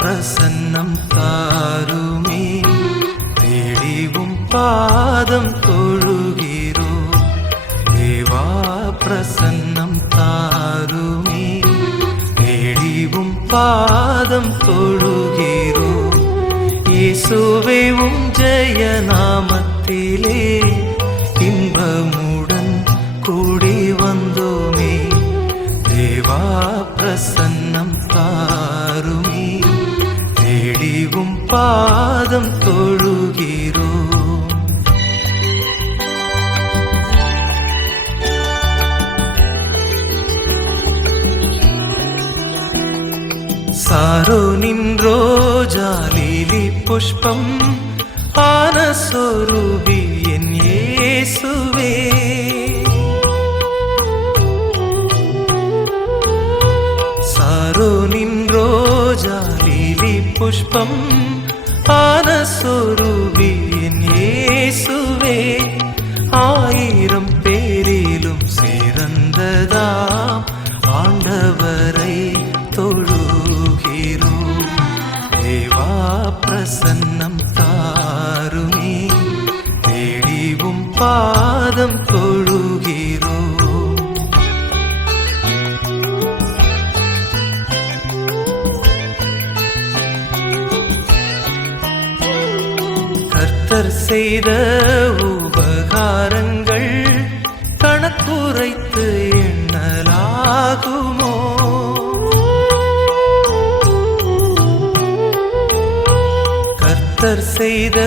പ്രസന്നം താരുമേ തെളിവും പാദം തൊഴുകിരോ ദേവാ പ്രസന്നം താരുമേ തെളിവും പാദം തൊഴുകിരോ യേശുവേവും ജയനാമത്തിലേ ഇമ്പമു பாதம் தொழுகிறோம். சாரோ நின்றோ ஜாலிலி புஷ்பம் ஆன சொரூபி പുഷ്പം ആനസ്വരൂപിയൻ യേസുവേ ആയിരം പേരിലും സിറന്നതാം ആണ്ടവരെ തൊഴുകിരോ ദേവാ പ്രസന്നം താരുമേ തേടിവും പാദം തോ செய்த உபகாரங்கள் கணக்குரைத்து எண்ணலாகுமோ? கர்த்தர் செய்த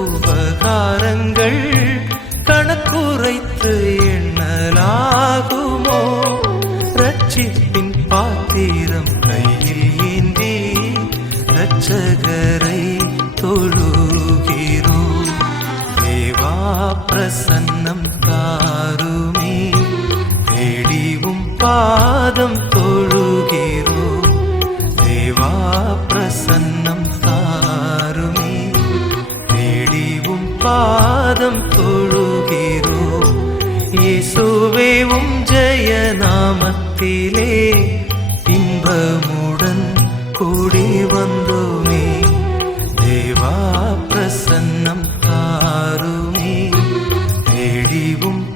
உபகாரங்கள் கணக்குரைத்து எண்ணலாகுமோ? ரட்சிப்பின் பாத்திரம் கையில் ஏந்தி ரட்சகர் தேவா பிரசன்னம் தாருமே. தேடிவும் பாதம் தொழுகிறோம் தேவா பிரசன்னம் தாருமே. தேடிவும் பாதம் தொழுகிறோம் இயேசுவே உம் ஜெய நாமத்திலே இன்பமுடன் கூடி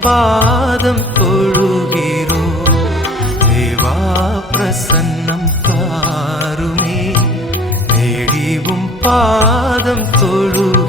பாதம் தொழுகிறோ. தேவா பிரசன்னம் தாருமே. தேடிவும் பாதம் தொழு